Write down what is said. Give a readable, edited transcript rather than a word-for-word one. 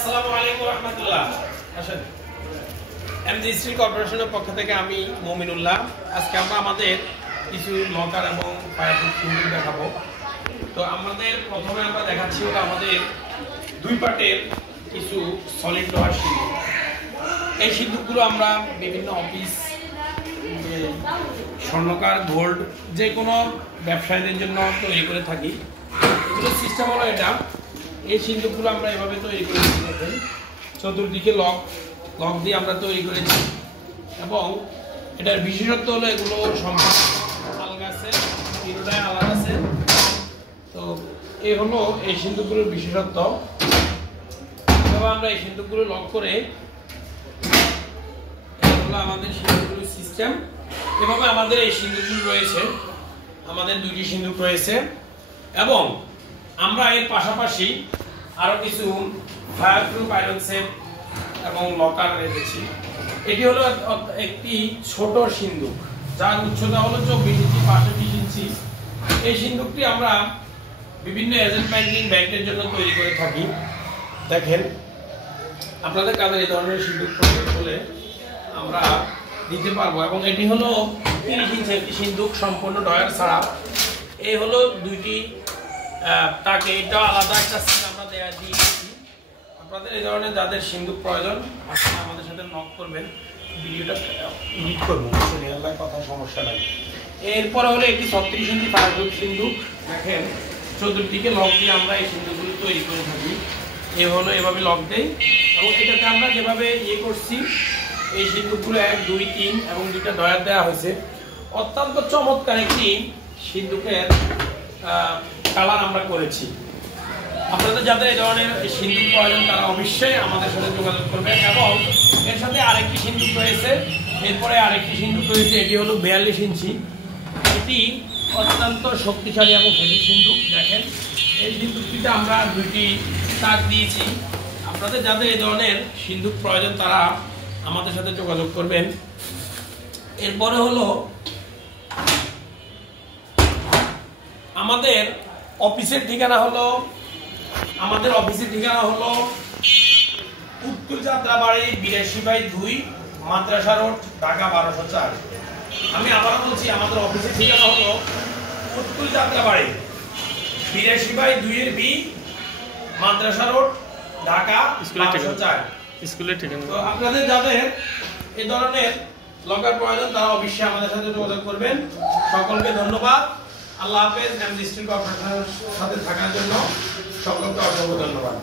আসসালামু আলাইকুম রাহমাতুল্লাহ। আসেন, এমজি স্টিল কর্পোরেশনের পক্ষ থেকে আমি মুমিনুল্লাহ। আজকে আমরা আমাদের কিছু লকার এবং ফায়ারপ্রুফ সিলিং দেখাবো। তো আমাদের প্রথমে আমরা দেখাচ্ছি হলো আমাদের দুই পার্টের কিছু সলিড লোহার সিন্দুক। এই সিন্দুকগুলো আমরা বিভিন্ন অফিস, স্বর্ণকার, গোল্ড, যে কোনো ব্যবসায়ীদের জন্য তৈরি করে থাকি। এগুলো সিস্টেম হলো এটা। এই সিন্দুকগুলো আমরা এভাবে তৈরি করে থাকি, চতুর্দিকে লক দিয়ে আমরা তৈরি করেছি। এবং এটার বিশেষত্ব হলো এগুলো সম্পূর্ণ আলাদা আছে, তিনটায় আলাদা আছে। তো এই হলো এই সিন্দুকগুলোর বিশেষত্ব। এভাবে আমরা এই সিন্দুকগুলো লক করে, এগুলো আমাদের সিন্দুকগুলোর সিস্টেম। এভাবে আমাদের এই সিন্দুকগুলো রয়েছে, আমাদের দুইটি সিন্দুক রয়েছে। এবং আমরা এর পাশাপাশি আরো কিছু ফায়ারপ্রুফ আয়রন সেট এবং লকার রেখেছি। এটি হলো একটি ছোট সিন্দুক, যার উচ্চতা হলো 24 ইঞ্চি, 65 ইঞ্চি। এই সিন্দুকটি আমরা বিভিন্ন এজেন্ট ব্যাংকের জন্য তৈরি করে থাকি। দেখেন, আপনাদের কাছে এই ধরনের সিন্দুক প্রয়োজন হলে আমরা দিতে পারবো। এবং এটি হলো 30 ইঞ্চি একটি সিন্দুক, সম্পূর্ণ ডয়ার ছাড়া। এই হলো দুইটি তাকে, এটা আলাদা একটা সিল আমরা দেওয়া দিয়েছি। আপনাদের এই ধরনের যাদের সিন্দুক প্রয়োজন, আপনারা আমাদের সাথে নক করবেন, ভিডিওটা এডিট করবো, কথা সমস্যা নাই। এরপরে হলো একটি 36 ইঞ্চি ফায়ারপ্রুফ সিন্দুক। দেখেন, চতুর্দিকে লক দিয়ে আমরা এই সিন্দুকগুলো তৈরি করে থাকি। এ হলো এভাবে লক দেই। এবং এটাতে আমরা যেভাবে করছি, এই সিন্দুকগুলো 1, 2, 3 এবং 2টা ডয়ার দেওয়া হয়েছে। অত্যন্ত চমৎকার একটি সিন্দুকের কালার আমরা করেছি। আপনাদের যাদের এই ধরনের সিন্দুক প্রয়োজন, তারা অবশ্যই আমাদের সাথে যোগাযোগ করবেন। এবং এর সাথে আরেকটি সিন্দুক রয়েছে, এরপরে আরেকটি সিন্দুক রয়েছে। এটি হলো 42 ইঞ্চি। এটি অত্যন্ত শক্তিশালী এবং হেভি সিন্দুক। দেখেন, এই সিন্দুকটিতে আমরা 2টি তাক দিয়েছি। আপনাদের যাদের এই ধরনের সিন্দুক প্রয়োজন, তারা আমাদের সাথে যোগাযোগ করবেন। এরপরে হলো আমাদের অফিসের ঠিকানা হলো উত্তর যাত্রাবাড়ি 82/2 মাদ্রাসা রোড, ঢাকা 1204। আমি আবার বলছি, আমাদের অফিসের ঠিকানা হলো উত্তর যাত্রাবাড়ি 82/2 বি মাদ্রাসা রোড, ঢাকা 1204 স্কুলের ঠিকানা। তো আপনাদের যাদের এই ধরনের লকার প্রয়োজন, তারা অবশ্যই আমাদের সাথে যোগাযোগ করবেন। সকলকে ধন্যবাদ। আল্লাহ হাফেজ। এমজি স্টিল কর্পোরেশনের সাথে থাকার জন্য সকলকে অসংখ্য ধন্যবাদ।